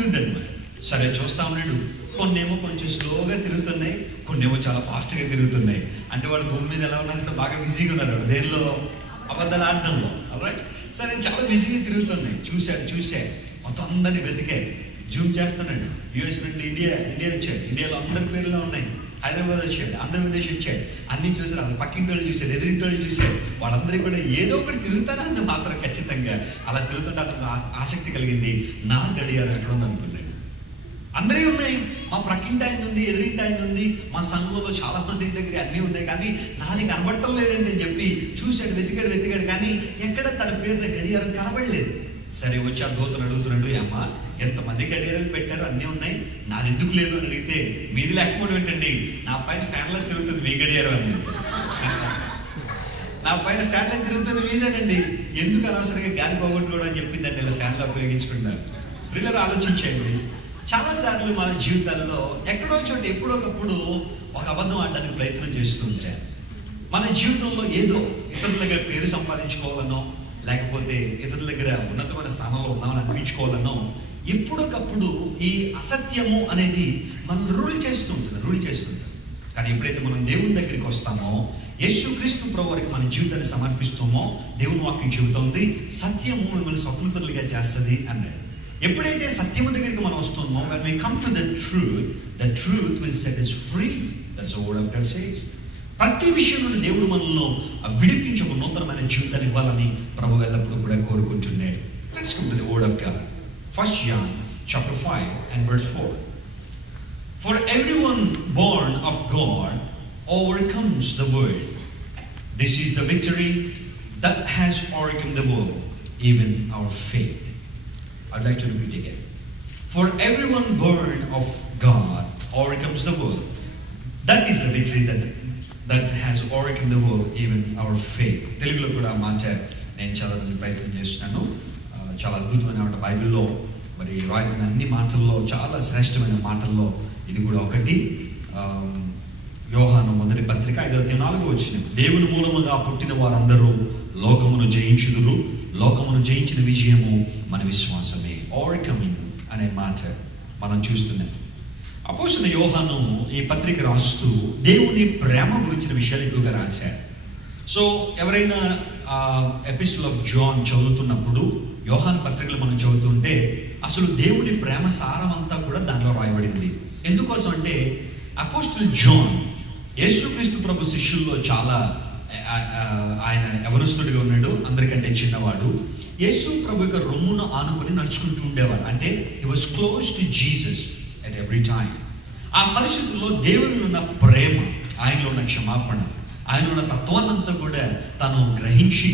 తిరుగుద్దండి. సరే చూస్తా ఉన్నాడు. కొన్నేమో కొంచెం స్లోగా తిరుగుతున్నాయి, కొన్నేమో చాలా ఫాస్ట్గా తిరుగుతున్నాయి. అంటే వాళ్ళు భూమి మీద ఎలా ఉన్నారంటే బాగా బిజీగా ఉన్నారు దేనిలో, అబద్ధాలు ఆడడంలో. రైట్. సరే చాలా బిజీగా తిరుగుతున్నాయి. చూశాడు మొత్తం అందరినీ వెతికాయి. జూమ్ చేస్తున్నాడు. యుఎస్ నుండి ఇండియా వచ్చాడు. ఇండియాలో అందరి పేర్లు ఉన్నాయి. హైదరాబాద్ వచ్చాడు, ఆంధ్రప్రదేశ్ వచ్చాడు. అన్ని చూసారు. వాళ్ళ పక్కింటి వాళ్ళు చూశాడు, ఎదురింటి వాళ్ళు చూశాడు. వాళ్ళందరికీ కూడా ఏదో ఒకటి తిరుగుతానే అంత మాత్రం ఖచ్చితంగా. అలా తిరుగుతుంటే అతనికి ఆసక్తి కలిగింది. నా గడియారం ఎక్కడ ఉంది అనుకున్నాడు. అందరి ఉన్నాయి. మా ప్రక్కింటి ఆయన ఉంది, ఎదురింటి ఆయన ఉంది, మా సంఘంలో చాలా మంది దగ్గర అన్నీ ఉన్నాయి, కానీ నాది కనబడటం లేదండి అని చెప్పి చూశాడు. వెతికాడు కానీ ఎక్కడ తన పేరున గడియారం కనబడలేదు. సరే వచ్చాడు. దోతలు అడుగుతున్నాడు, అమ్మా ఎంతమంది గడియారాలు పెట్టారు, అన్నీ ఉన్నాయి, నాది ఎందుకు లేదు అని అడిగితే, మీది లేకపోవడం ఏంటండి, నా పైన ఫ్యాన్లో తిరుగుతుంది మీ గడియారం అని. నా పైన ఫ్యాన్లో తిరుగుతుంది మీదేనండి, ఎందుకు అనవసరంగా గాలి పోగొట్టుకోవడం అని చెప్పిందండి. ఇలా ఫ్యాన్లో ఉపయోగించుకుంటారు. పిల్లలు ఆలోచించండి. చాలాసార్లు మన జీవితాలలో ఎక్కడో చోట ఎప్పుడో ఒకప్పుడు ఒక అబద్ధం ఆడడానికి ప్రయత్నం చేస్తూ ఉంటారు. మన జీవితంలో ఏదో ఇతరుల దగ్గర పేరు సంపాదించుకోవాలనో, లేకపోతే ఇతరుల దగ్గర ఉన్నతమైన స్థానంలో ఉన్నామని అనిపించుకోవాలనో, ఎప్పుడొకప్పుడు ఈ అసత్యము అనేది మనం రూల్ చేస్తుంటుంది. కానీ ఎప్పుడైతే మనం దేవుని దగ్గరికి వస్తామో, యేసుక్రీస్తు ప్రభువుకి మన జీవితాన్ని సమర్పిస్తామో, దేవుని వాక్యం చెబుతోంది సత్యము మిమ్మల్ని స్వతంత్రులుగా చేస్తుంది అన్నాడు. ఎప్పుడైతే సత్యము దగ్గరికి మనం వస్తున్నామో, when we come to the truth will set us free. That's the word of God says. ప్రతి విషయంలో దేవుడు మనల్ని విడిపించి ఒక నూతనమైన జీవితాన్ని ఇవ్వాలని ప్రభు ఎల్లప్పుడూ కూడా కోరుకుంటున్నాడు. Let's come to the word of God. 1 John chapter 5 and verse 4. For everyone born of God overcomes the world. This is the victory that has overcome the world, even our faith. I'd like to repeat again. For everyone born of God overcomes the world. That is the victory that has overcome the world, even our faith. తెలుగులో కూడా మాట నేను చాలా ప్రయత్నం చేస్తున్నాను. చాలా అద్భుతమైన బైబిల్లో మరి రాయబడిన అన్ని మాటల్లో చాలా శ్రేష్టమైన మాటల్లో ఇది కూడా ఒకటి. యోహాను మొదటి పత్రిక 5:4 దేవుని మూలముగా పుట్టిన వారందరూ లోకమును జయించుదురు, లోకమును జయించిన విజయము మన విశ్వాసమే. ఓవర్కమింగ్ అనే మాట మనం చూస్తున్నాం. అపోస్తలుడైన యోహాను ఈ పత్రిక రాస్తూ దేవుని ప్రేమ గురించిన విషయాలు ఎక్కువగా రాశారు. సో ఎవరైనా ఎపిస్టల్ ఆఫ్ జాన్ చదువుతున్నప్పుడు, యోహాను పత్రికలు మనం చదువుతుంటే అసలు దేవుని ప్రేమ సారం అంతా కూడా దానిలో రాయబడింది. ఎందుకోసం అంటే అపోస్తలుడైన జాన్ యేసుక్రీస్తు ప్రభు శిష్యుల్లో చాలా ఆయన యవనస్తుడిగా ఉన్నాడు, అందరికంటే చిన్నవాడు. యేసు ప్రభు యొక్క రొమ్మును ఆనుకొని నడుచుకుంటూ ఉండేవారు. అంటే he was close to Jesus at every time. ఆ పరిస్థితుల్లో దేవునిలో ఉన్న ప్రేమ, ఆయనలో ఉన్న క్షమాపణ, ఆయనలో ఉన్న తత్వాన్నంతా కూడా తను గ్రహించి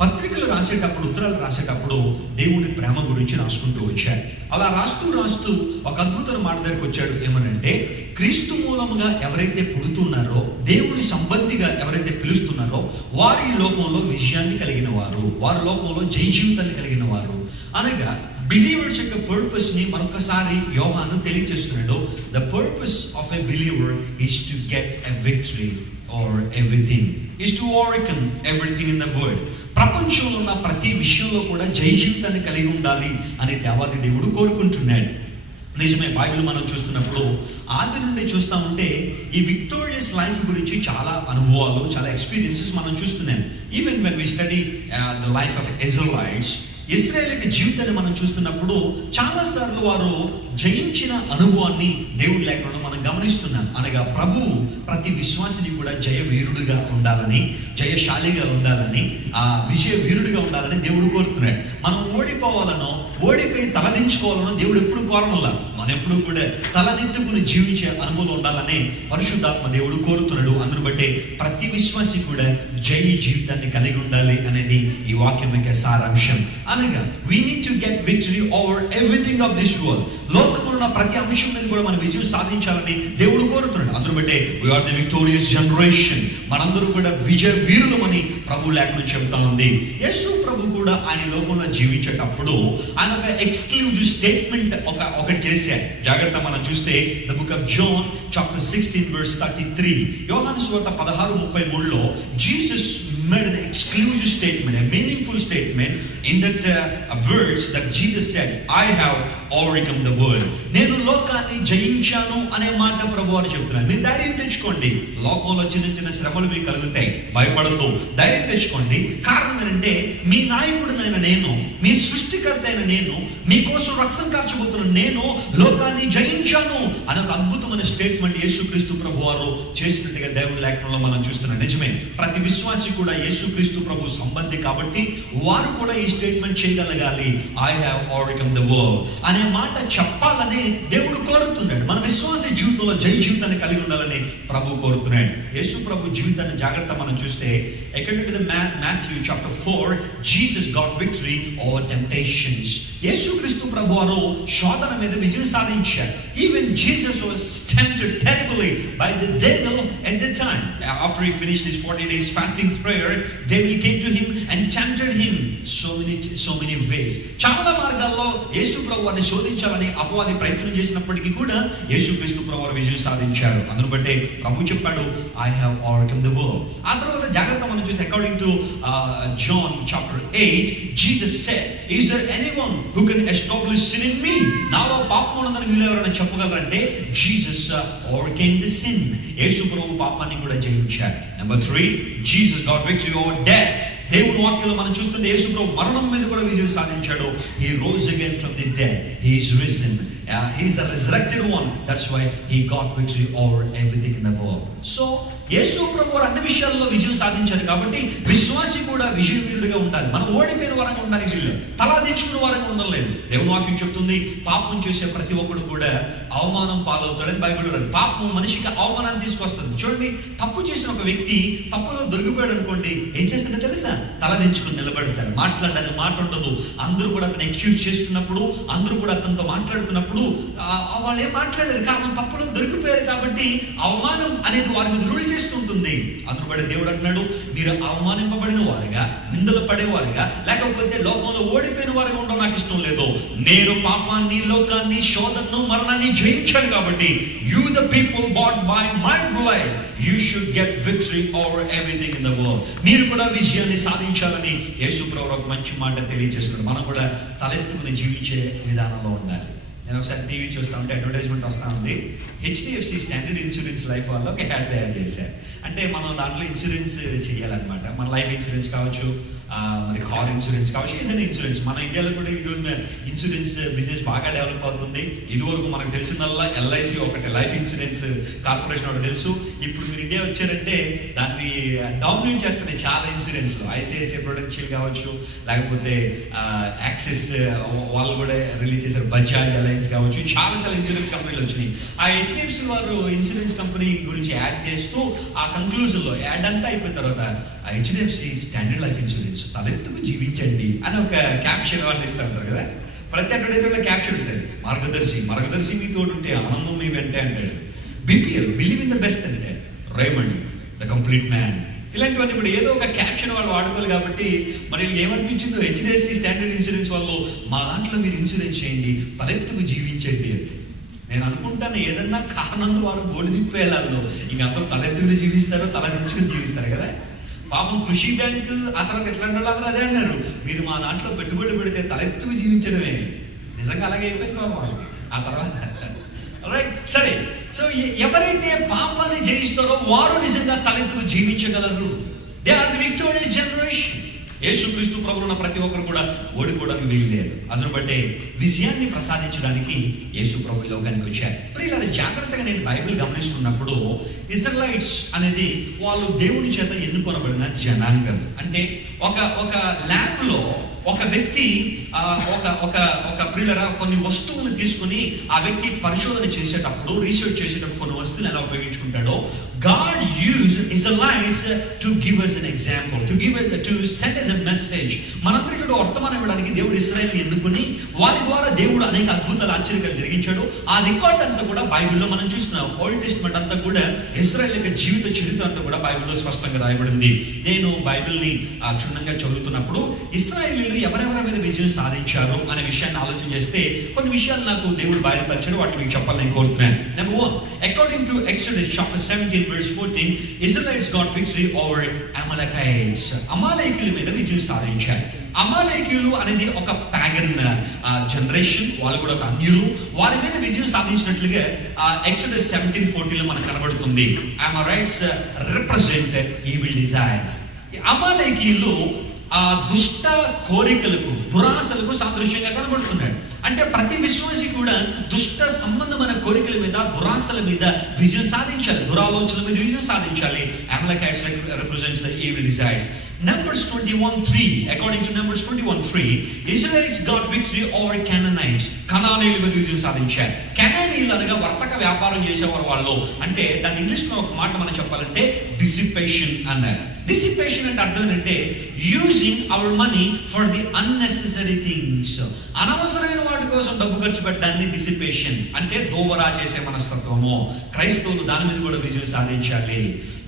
పత్రికలు రాసేటప్పుడు, ఉత్తరాలు రాసేటప్పుడు దేవుని ప్రేమ గురించి రాసుకుంటూ వచ్చాడు. అలా రాస్తూ ఒక అద్భుతమైన మాట దగ్గరికి వచ్చాడు. ఏమనంటే, క్రీస్తు మూలముగా ఎవరైతే పుడుతున్నారో, దేవుని సంబంధిగా ఎవరైతే పిలుస్తున్నారో, వారు ఈ లోకంలో విజయాన్ని కలిగిన వారు, వారి లోకంలో జయ జీవితాన్ని కలిగిన వారు అనగా బిలీవర్స్ యొక్క పర్పస్ ని మరొకసారి యోహాను తెలియజేస్తున్నాడు. The purpose of a believer is to get a victory over everything, is to overcome everything in the world. ప్రపంచంలో ఉన్న ప్రతి విషయంలో కూడా జయ జీవితాన్ని కలిగి ఉండాలి అని దేవాది దేవుడు కోరుకుంటున్నాడు. నిజమే, బైబిల్ మనం చూస్తున్నప్పుడు ఆది నుండి చూస్తూ ఉంటే ఈ విక్టోరియస్ లైఫ్ గురించి చాలా అనుభవాలు, చాలా ఎక్స్పీరియన్సెస్ మనం చూస్తున్నాం. Even when we study the life of Israelites, Israel యొక్క జీవితాన్ని మనం చూస్తున్నప్పుడు చాలాసార్లు వారు జయించిన అనుభవాన్ని దేవుడి లేకుండా మనం గమనిస్తున్నాం. అనగా ప్రభువు ప్రతి విశ్వాసిని కూడా జయ వీరుడుగా ఉండాలని, జయశాలిగా ఉండాలని, ఆ విజయ వీరుడిగా ఉండాలని దేవుడు కోరుతున్నాడు. మనం ఓడిపోవాలనో, ఓడిపోయి తలదించుకోవాలనో దేవుడు ఎప్పుడు కోరనలా. మనం ఎప్పుడు కూడా తలనెత్తుకుని జీవించే అనుభవం ఉండాలని పరిశుద్ధాత్మ దేవుడు కోరుతున్నాడు. అందును బట్టే ప్రతి విశ్వాసి కూడా జయ జీవితాన్ని కలిగి ఉండాలి అనేది ఈ వాక్యం యొక్క సారాంశం. అనగా we need to get victory over everything of this world. లోకంలో ఉన్న ప్రతి అంశం మీద కూడా మనం విజయం సాధించాలని దేవుడు కోరుతున్నాడు. అందును బట్టే we are the victorious generation. మనందరూ కూడా విజయ వీరులమని ప్రభు లేఖనం చెబుతా ఉంది. యేసు ప్రభు కూడా ఆయన లోకంలో జీవించేటప్పుడు ఆయన ఒక ఎక్స్క్లూజివ్ స్టేట్మెంట్ ఒకటి చేశారు. జాగ్రత్త మనం చూస్తే the book of John chapter 16 verse 33, యోహాను సువార్త 16:33లో Jesus made an exclusive statement, a meaningful statement in that verse that Jesus said, I have overcome the world. నేను లోకాన్ని జయించాను అనే మాట ప్రభువారు చెప్తున్నారు. మీరు ధైర్యం తెచ్చుకోండి. లోకంలో చిన్న చిన్న శ్రమలు మీకు కలుగుతాయి, భయపడద్దు, ధైర్యం తెచ్చుకోండి. కారణం ఏంటంటే మీ నాయకుడినైన నేను, మీ సృష్టికర్త అయిన నేను, మీకోసం రక్తం కార్చబోతున్న నేను లోకాన్ని జయించాను అనే ఒక అద్భుతమైన స్టేట్మెంట్ యేసుక్రీస్తు ప్రభువారు చేసినట్టుగా దేవుని లేఖనంలో మనం చూస్తున్నాం. నిజమే, ప్రతి విశ్వాసి కూడా యేసుక్రీస్తు ప్రభు సంబంధి కాబట్టి వారు కూడా ఈ స్టేట్మెంట్ చేయగలగాలి. I have overcome the world అనే మాట చెప్పాలని దేవుడు కోరుతున్నాడు. మన విశ్వాస జీవితంలో జై జీవితాన్ని కలిగి ఉండాలని ప్రభు కోరుతున్నాడు. యేసు ప్రభు జీవితాన్ని జాగ్రత్త మనం చూస్తే, according to the Matthew chapter 4, Jesus got victory over temptations. యేసుక్రీస్తు ప్రభువారు శోధన మీద విజయం సాధించారు. Even Jesus was tempted terribly by the devil at the time. After he finished his 40 days fasting prayer, devil came to him and tempted him so many ways. చాలా మార్గాల్లో యేసు ప్రభువారిని శోధించాలని అపవాది ప్రయత్నం చేసినప్పటికీ కూడా యేసుక్రీస్తు ప్రభువారు విజయం సాధించారు. అందును బట్టే ప్రభు చెప్పాడు, I have overcome the world. ఆ తర్వాత జాగ్రత్త మనం చూస్తే, according to John chapter 8, Jesus said, is there anyone who can establish sin in me? నాలో పాపం ఉన్నదని మీరు ఎవరైనా చెప్పగలరంటే, Jesus overcame the sin. యేసు ప్రభు పాపాన్ని కూడా జయించారు. Number 3, Jesus got victory over death. దేవుని వాక్యంలో మనం చూస్తుంటే యేసు ప్రభు మరణం మీద కూడా విజయం సాధించాడు. He rose again from the dead. He is risen. He is the resurrected one. That's why he got victory over everything in the world. So యేసు ప్రభు అన్ని విషయాల్లో విజయం సాధించారు కాబట్టి విశ్వాసి కూడా విజయవీరుడిగా ఉండాలి. మనం ఓడిపోయిన వారంగా ఉండడానికి వీళ్ళు, తలా దించుకున్న వారంగా ఉండలేదు. దేవుని వాక్యం చెప్తుంది, పాపం చేసే ప్రతి ఒక్కడు కూడా అవమానం పాలవుతాడని బైబిల్లో రాదు. పాపం మనిషికి అవమానాన్ని తీసుకొస్తుంది. చూడండి, తప్పు చేసిన ఒక వ్యక్తి తప్పులో దొరికిపోయాడు అనుకోండి, ఏం చేస్తాడో తెలుసా? తల దించుకుని నిలబడతాడు. మాట్లాడడానికి మాట ఉండదు. అందరూ కూడా అతను ఎక్యూజ్ చేస్తున్నప్పుడు, అందరూ కూడా అతనితో మాట్లాడుతున్నప్పుడు వాళ్ళు ఏం మాట్లాడలేరు. కారణం తప్పులో దొరికిపోయారు కాబట్టి అవమానం అనేది వారి మీద రూల్ చేస్తుంటుంది. అందుకు బట్టి దేవుడు అంటున్నాడు, మీరు అవమానింపబడిన వారుగా, నిందలు పడేవారుగా, లేకపోతే లోకంలో ఓడిపోయిన వారుగా ఉండడం నాకు ఇష్టం లేదు. నేను పాపాన్ని, లోకాన్ని, శోధనను, మరణాన్ని జయించాను కాబట్టి you the people bought by my blood, you should get victory over everything in the world. మీరు కూడా విజయాన్ని సాధించాలని యేసు ప్రభువు ఒక మంచి మాట తెలియజేస్తున్నాడు. మనం కూడా తలెత్తుకుని జీవించే విధానంలో ఉండాలి. నేను ఒకసారి టీవీ చూస్తా ఉంటే అడ్వర్టైజ్మెంట్ వస్తూ ఉంది. HDFC స్టాండర్డ్ ఇన్సూరెన్స్ లైఫ్ వాళ్ళు ఒక యాడ్ తయారు చేశారు. అంటే మనం దాంట్లో ఇన్సూరెన్స్ చేయాలన్నమాట. మన లైఫ్ ఇన్సూరెన్స్ కావచ్చు, మరి కార్ ఇన్సూరెన్స్ కావచ్చు, ఏదైనా ఇన్సూరెన్స్. మన ఇండియాలో కూడా ఈరోజు ఇన్సూరెన్స్ బిజినెస్ బాగా డెవలప్ అవుతుంది. ఇదివరకు మనకు తెలిసిందల్లా LIC ఒకటి, లైఫ్ ఇన్సూరెన్స్ కార్పొరేషన్ ఒకటి తెలుసు. ఇప్పుడు మీరు ఇండియా వచ్చారంటే దాన్ని డామినేట్ చేస్తున్నాయి చాలా ఇన్సూరెన్స్లో. ICICI ప్రొడెన్షియల్ కావచ్చు, లేకపోతే యాక్సిస్ వాళ్ళు కూడా రిలీజ్ చేశారు, బజాజ్ అలయన్స్ కావచ్చు, చాలా ఇన్సూరెన్స్ కంపెనీలు వచ్చినాయి. ఆ HDFC వారు ఇన్సూరెన్స్ కంపెనీ గురించి యాడ్ చేస్తూ ఆ కంక్లూజన్లో యాడ్ అంతా అయిపోయిన తర్వాత HDFC స్టాండర్డ్ లైఫ్ ఇన్సూరెన్స్ తలెత్తుకు జీవించండి అని ఒక క్యాప్షన్ వాళ్ళు ఇస్తూ ఉంటారు కదా. ప్రతి అడ్వర్టైజ్మెంట్లో క్యాప్షన్ ఉంటుంది, మార్గదర్శి మీ తోడు ఉంటే ఆనందం మీ వెంటే అంటాడు. BPL believe in the best అంటే రేమండ్ ద కంప్లీట్ మ్యాన్. ఇలాంటివన్నీ ఇప్పుడు ఏదో ఒక క్యాప్షన్ వాళ్ళు వాడుకోవాలి కాబట్టి మరి ఏమనిపించిందో HDFC స్టాండర్డ్ ఇన్సూరెన్స్ వాళ్ళు, మా దాంట్లో మీరు ఇన్సూరెన్స్ చేయండి, తలెత్తుకు జీవించండి. నేను అనుకుంటాను ఏదన్నా కారణంతో వారు గోడు దిప్పేయాలలో ఇంక అందరూ తలెత్తుకుని జీవిస్తారు, తల దించుకుని జీవిస్తారు కదా. పాపం కృషి బ్యాంకు ఆ తర్వాత ఎట్లాంటి వాళ్ళు అందరూ అదే అన్నారు, మీరు మా దాంట్లో పెట్టుబడులు పెడితే తలెత్తుకు జీవించడమే. నిజంగా అలాగే అయిపోయింది పాపం ఆ తర్వాత. రైట్, సరే. సో ఎవరైతే పాపాన్ని జయిస్తారో వారు నిజంగా తలెత్తుకు జీవించగలరు. They are the victorious generation. యేసుక్రీస్తు ప్రభువున్న ప్రతి ఒక్కరు కూడా ఓడిపోవడానికి వీల్లేదు. అందును బట్టే విజయాన్ని ప్రసాదించడానికి యేసు ప్రభు లోకానికి వచ్చారు. మరి ఇలా జాగ్రత్తగా నేను బైబిల్ గమనిస్తున్నప్పుడు, ఇజ్రాయిలైట్స్ అనేది వాళ్ళు దేవుని చేత ఎన్నుకొనబడిన జనాంగం. అంటే ఒక ల్యాబ్లో ఒక వ్యక్తి ఒక ప్రియులరా కొన్ని వస్తువులు తీసుకుని ఆ వ్యక్తి పరిశోధన చేసేటప్పుడు, రీసెర్చ్ చేసేటప్పుడు కొన్ని వస్తువులు ఎలా ఉపయోగించుకుంటాడో, God used Israelites to give us an example, to send us a message. మనందరికీ కూడా వర్తమానం ఇవ్వడానికి దేవుడు ఇశ్రాయేలుని ఎన్నుకుని వారి ద్వారా దేవుడు అనేక అద్భుతాలు, ఆశ్చర్యాలు జరిగించాడు. ఆ రికార్డ్ అంతా కూడా బైబిల్లో మనం చూస్తున్నాం. ఓల్డ్ టెస్ట్మెంట్ అంతా కూడా ఇశ్రాయేలు యొక్క జీవిత చరిత్ర అంతా కూడా బైబిల్లో స్పష్టంగా రాయబడింది. నేను బైబిల్ని క్షుణ్ణంగా చదువుతున్నప్పుడు ఇశ్రాయేలీయులు ఎవరెవరి మీద విజయం సాధించారు అనే విషయాన్ని ఆలోచన చేస్తే కొన్ని విషయాలు నాకు దేవుడు బయలుపరిచాడు, వాటిని మీకు చెప్పాలని నేను కోరుతున్నాను. Number 1, according to Exodus chapter 17 verse 14, Israelites got victory over Amalekites. అమాలేకీయుల మీద విజయం సాధించారు. అమాలేకీయులు అనేది ఒక ప్యాగన్ జనరేషన్, వాళ్ళు కూడా ఒక అన్యులు. వారి మీద విజయం సాధించినట్లుగా ఎక్సోడస్ 17:40 మనకు కనబడుతుంది. అమోరైట్స్ రిప్రజెంట్ ఈవిల్ డిజైర్స్. అమాలేకీయులు ఆ దుష్ట కోరికలకు, దురాశలకు సాదృశ్యంగా కనబడుతున్నాడు. అంటే ప్రతి విశ్వాసి కూడా దుష్ట సంబంధమైన కోరికల మీద, దురాశల మీద విజయం సాధించాలి, దురాలోచనల మీద విజయం సాధించాలి. అమలేకైట్స్ represents the evil desires. Numbers 21:3, according to Numbers 21:3, Israelites got victory over Canaanites. కనానీయుల మీద విజయం సాధించారు. కనానీయులు అనగా వర్తక వ్యాపారం చేసేవారు వాళ్ళు. అంటే దాని ఇంగ్లీష్లో ఒక మాట మనం చెప్పాలంటే డిసిపేషన్ అన్నారు. డిసిపేషన్ అంటే అర్థం ఏంటంటే using our money for the unnecessary things. అనవసరమైన వాటి కోసం డబ్బు ఖర్చు పెట్టడాన్ని డిసిపేషన్ అంటే దోవరా చేసే మనస్తత్వము. క్రైస్తవులు దాని మీద కూడా విజయం సాధించాలి.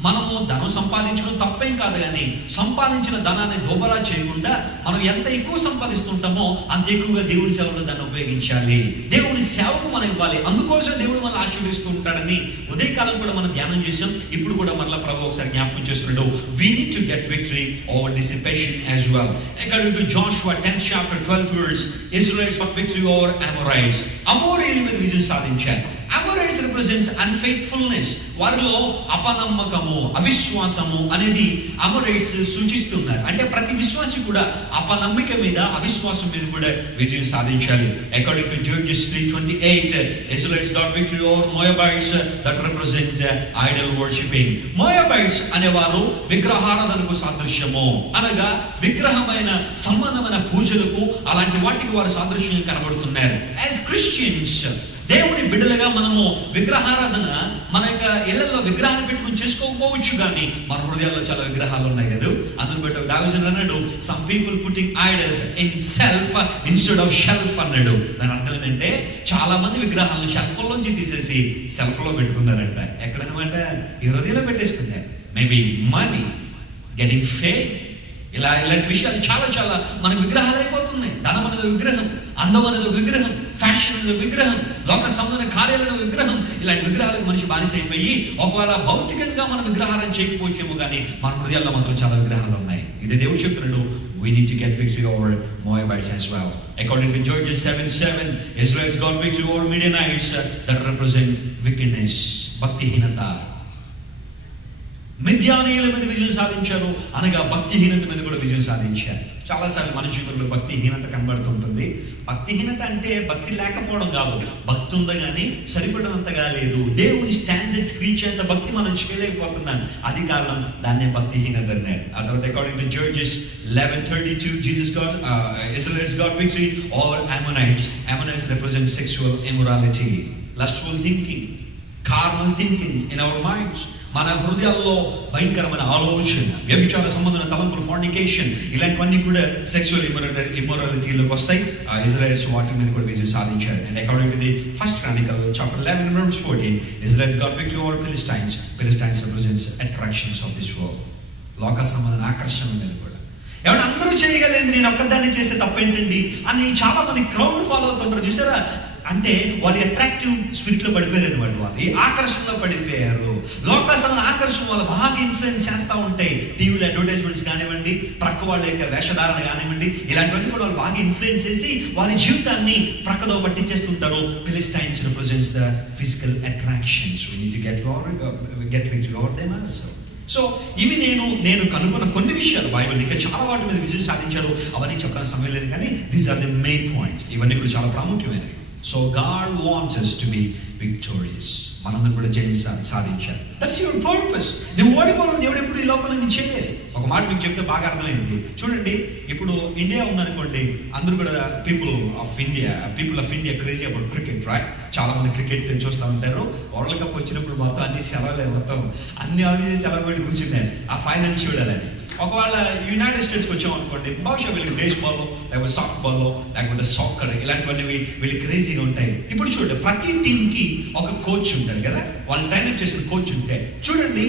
మనము ధనం సంపాదించడం తప్పేం కాదు, కానీ సంపాదించిన ధనాన్ని దోబరా చేయకుండా మనం ఎంత ఎక్కువ సంపాదిస్తుంటామో అంత ఎక్కువగా దేవుని సేవలో దాన్ని ఉపయోగించాలి. దేవుని సేవకు మనం ఇవ్వాలి. అందుకోసం దేవుడు మనల్ని ఆశీర్వదిస్తూ ఉంటాడని ఉదయకాలం కూడా మనం ధ్యానం చేసాం. ఇప్పుడు కూడా మరలా ప్రభు ఒకసారి జ్ఞాపకం చేస్తున్నాడు. We need to get victory over dissipation as well. According to Joshua 10th chapter 12th verse, Israelites got victory over Amorites. అమోరీయుల మీద విజయం సాధించారు. అమోరైట్స్ రిప్రజెంట్స్ అన్ఫెయిత్ఫుల్నెస్. వారిలో అపనమ్మకము, అవిశ్వాసము అనేది అమోరైట్స్ సూచిస్తున్నారు. అంటే ప్రతి విశ్వాసి కూడా అపనమ్మిక మీద, అవిశ్వాసం మీద కూడా విజయం సాధించాలి. According to judges 3:28, Israelites got victory over Moabites that represent idol worshipping. Moabites అనేవారు విగ్రహారాధనకు సాదృశ్యము, అనగా విగ్రహమైన సంబంధమైన పూజలకు, అలాంటి వాటికి వారు సాదృశ్యంగా కనబడుతున్నారు. యాజ్ క్రిస్టియన్స్, దేవుని బిడ్డలుగా మనము విగ్రహారాధన మన యొక్క ఇళ్లలో విగ్రహాలు పెట్టుకుని చేసుకోకపోవచ్చు, కానీ మన హృదయాల్లో చాలా విగ్రహాలు ఉన్నాయి కదా. అందులో బట్టి దావీదు అన్నాడు, some people putting idols in self instead of shelf అన్నాడు. దాని అర్థం ఏంటంటే చాలా మంది విగ్రహాలను షెల్ఫ్ లోంచి తీసేసి సెల్ఫ్ లో పెట్టుకున్నారంట. ఎక్కడనమాట? ఈ హృదయంలో పెట్టేసుకున్నారు. మేబీ మనీ, గెటింగ్ ఫేమ్, ఇలాంటి విషయాలు చాలా చాలా మన విగ్రహాలు అయిపోతున్నాయి. ధనం అనేది విగ్రహం, అందం అనేది విగ్రహం, ఫ్యాషన్ అనేది విగ్రహం, లోక సంబంధ కార్యాలయ విగ్రహం. ఇలాంటి విగ్రహాలకు మనిషి బానిస అయిపోయి ఒకవేళ భౌతికంగా మనం విగ్రహాలను చేయకపోవచ్చేమో, కానీ మన హృదయాల్లో మాత్రం చాలా విగ్రహాలు ఉన్నాయి. ఇది దేవుడు చెప్తున్నాడు, we need to get victory over Moabites as well. According to Judges 7:7, Israelites got victory over Midianites that represent wickedness, భక్తిహీనత. మిద్యానీయుల మీద విజయం సాధించారు, అనగా భక్తిహీనత మీద కూడా విజయం సాధించారు. చాలాసార్లు మన జీవితంలో భక్తిహీనత కనబడుతుంటుంది. భక్తిహీనత అంటే భక్తి లేకపోవడం కాదు, భక్తి ఉందా కానీ సరిపడినంతగా లేదు. దేవుని స్టాండర్డ్స్ రీచ్ అయ్యేంత భక్తి మనం చేయలేకపోతున్నాం, అది కారణం. దాన్నే భక్తిహీనత అన్నాడు. ఆ తర్వాత according to judges 11:32, Israelites got victory over Ammonites. Ammonites represent sexual immorality, lustful thinking, carnal thinking in our minds. మన హృదయాల్లో భయంకరమైన ఆలోచన, వ్యభిచార సంబంధమైన తలంపులు, ఫార్నికేషన్, ఇలాంటివన్నీ కూడా సెక్సువల్ ఇమ్మొరాలిటీలోకి వస్తాయి. ఇజ్రాయెల్స్ వాటి మీద కూడా విజయం సాధించారు. And according to the first Chronicle chapter 11:14, Israelites got victory over Philistines. Philistines represents attractions of this world. లోక సంబంధమైన ఆకర్షణ మీద కూడా. ఎవరు అందరూ చేయగలేదు, నేను ఒక్కదాన్ని చేస్తే తప్పేంటండి అని చాలా మంది క్రౌడ్ ఫాలో అవుతుంటారు. చూసారా? అంటే వాళ్ళు అట్రాక్టివ్ స్పిరిట్ లో పడిపోయారు అనమాట. వాళ్ళు ఈ ఆకర్షణలో పడిపోయారు. లోకాసమైన ఆకర్షణ వాళ్ళు బాగా ఇన్ఫ్లుయెన్స్ చేస్తూ ఉంటాయి. టీవీలో అడ్వర్టైజ్మెంట్స్ కానివ్వండి, ప్రక్క వాళ్ళ యొక్క వేషధారణ కానివ్వండి, ఇలాంటివన్నీ కూడా వాళ్ళు బాగా ఇన్ఫ్లుయెన్స్ చేసి వారి జీవితాన్ని ప్రక్కదో పట్టించేస్తుంటారు. Philistines represents the physical attractions. We need to get victory over them also. So ఇవి నేను కనుగొన్న కొన్ని విషయాలు బైబిల్, ఇంకా చాలా వాటి మీద విజయం సాధించారు. అవన్నీ చెప్పడానికి సమయం లేదు, కానీ these are the main points. ఇవన్నీ కూడా చాలా ప్రాముఖ్యమైనవి. So God wants us to be victorious. మనందరం కూడా జయం సాధించాలి. That's your purpose. నువ్వు ఓడిపోవాలని దేవుడు ఎప్పుడు ఈ లోపల నుంచి చేయలేదు. ఒక మాట మీకు చెప్తే బాగా అర్థమైంది. చూడండి, ఇప్పుడు ఇండియా ఉందనుకోండి, అందరూ కూడా people of India crazy about cricket, right? చాలా మంది క్రికెట్ చూస్తూ ఉంటారు. వరల్డ్ కప్ వచ్చినప్పుడు మొత్తం అన్ని సెలవులే, మొత్తం అన్ని ఆడి సెలవు పెట్టి కూర్చున్నారు ఆ ఫైనల్ చూడాలని. ఒకవేళ యునైటెడ్ స్టేట్స్కి వచ్చాం అనుకోండి, బహుశా వీళ్ళకి బేస్బాల్, లేకపోతే సాఫ్ట్ బాల్, లేకపోతే సాకర్, ఇలాంటివన్నీ వీళ్ళు క్రేజీగా ఉంటాయి. ఇప్పుడు చూడండి, ప్రతి టీంకి ఒక కోచ్ ఉంటాడు కదా, వాళ్ళు ట్రైనప్ చేసిన కోచ్ ఉంటే చూడండి,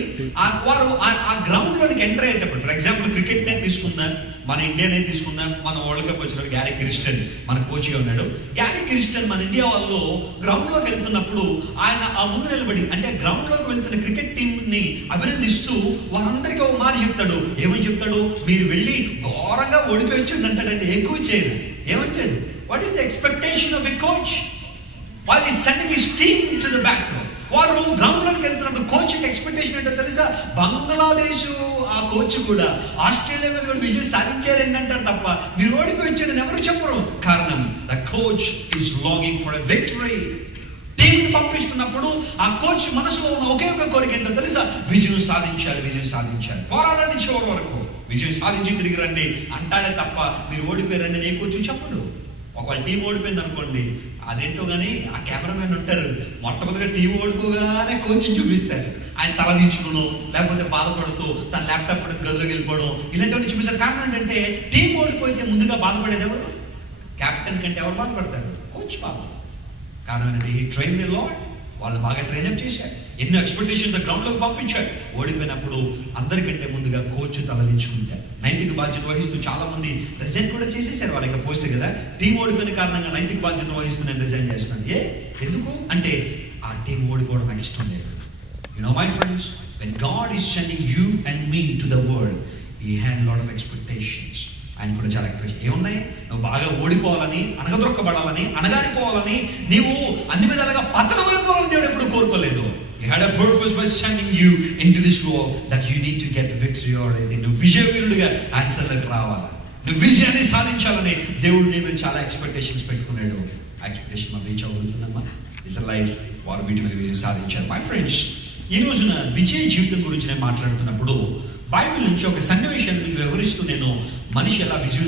వారు ఆ గ్రౌండ్ లోనికి ఎంటర్ అయ్యేటప్పుడు, ఫర్ ఎగ్జాంపుల్ క్రికెట్ నే తీసుకుందాం, మన ఇండియానే తీసుకుందాం. మన వరల్డ్ కప్ వచ్చినప్పుడు గ్యారీ క్రిస్టియన్ మన కోచ్గా ఉన్నాడు. గ్యారీ క్రిస్టియన్ మన ఇండియా వాళ్ళు గ్రౌండ్లోకి వెళ్తున్నప్పుడు ఆయన ఆ ముందు నిలబడి అంటే గ్రౌండ్లోకి వెళ్తున్న క్రికెట్ టీంని అభినందిస్తూ వారందరికీ ఒక మాట చెప్తాడు. ఏమని చెప్తాడు? మీరు వెళ్ళి ఘోరంగా ఓడిపోయి వచ్చాడు అంటాడంటే ఎక్కువ చేయరు. ఏమంటాడు? What is the expectation of a coach while he's sending his team to the battle? వారు గ్రౌండ్లోకి వెళ్తున్నప్పుడు కోచ్కి ఎక్స్పెక్టేషన్ ఏంటో తెలుసా? బంగ్లాదేశ్ ఆ కోచ్ కూడా ఆస్ట్రేలియా మీద కూడా విజయం సాధించారు అంటారు తప్ప మీరు ఓడిపోయి వచ్చాడని ఎవరు చెప్పరు. కారణం the coach is longing for a victory. టీంని పంపిస్తున్నప్పుడు ఆ కోచ్ మనసులో ఉన్న ఒకే ఒక కోరిక ఏంటో తెలుసా? విజయం సాధించాలి, విజయం సాధించాలి, పోరాడండి చివరి వరకు, విజయం సాధించి తిరిగి రండి అంటాడే తప్ప మీరు ఓడిపోయారండి ఏ కోచ్ చెప్పడు. ఒకవేళ టీం ఓడిపోయింది అనుకోండి, అదేంటో కానీ ఆ కెమెరామెన్ ఉంటారు, మొట్టమొదటిగా టీం ఓడిపోగానే కోచ్ చూపిస్తారు. ఆయన తలదించుకోవడం లేకపోతే బాధపడుతూ తన ల్యాప్టాప్ గదిలోకి వెళ్ళిపోవడం ఇలాంటివన్నీ చూపిస్తారు. కారణం ఏంటంటే టీం ఓడిపోతే ముందుగా బాధపడేది ఎవరు? కెప్టెన్ కంటే ఎవరు బాధపడతారు? కోచ్ బాధపడతారు. కారణం ఏంటంటే ఈ ట్రైన్ లాడ్ వాళ్ళు బాగా ట్రైన్అప్ చేశారు, ఎన్నో ఎక్స్పెక్టేషన్ గ్రౌండ్లోకి పంపించాడు. ఓడిపోయినప్పుడు అందరికంటే ముందుగా కోచ్ తలదించుకుంటారు. నైతిక బాధ్యత వహిస్తూ చాలా మంది రిజైన్ కూడా చేసేసారు. వాళ్ళ యొక్క పోస్ట్ కదా, టీం ఓడిపోయిన కారణంగా నైతిక బాధ్యత వహిస్తూ నేను రిజైన్ చేస్తున్నాను. ఎందుకు అంటే ఆ టీం ఓడిపోవడం నాకు ఇష్టం లేదు. You know, my friends, when God is sending you and me to the world, He had a lot of expectations. ఆయన కూడా చాలా ఎక్స్పెక్టేషన్ ఏమున్నాయి? నువ్వు బాగా ఓడిపోవాలని, అణగదొక్కబడాలని, అణగారిపోవాలని, నీవు అన్ని విధాలుగా పతనమైపోవాలని దేవుడు ఎప్పుడు కోరుకోలేదు. He had a purpose by sending you into this world that you need to get victory or anything. నువ్వు విజయవీరుడిగా ఆన్సర్లకు రావాలి, నువ్వు విజయాన్ని సాధించాలని దేవుడు నీ మీద చాలా ఎక్స్పెక్టేషన్స్ పెట్టుకున్నాడు. ఆ ఎక్స్పెక్టేషన్ మనం రీచ్ అవ్వగలుగుతున్నామా? ఇజ్రాయెలీస్ వారు వీటి మీద విజయం సాధించారు. మై ఫ్రెండ్స్, ఈ రోజున విజయ జీవితం గురించి నేను మాట్లాడుతున్నప్పుడు బైబిల్ నుంచి ఒక సన్నివేశాన్ని మీకు వివరిస్తూ నేను మనిషి ఎలా విజయం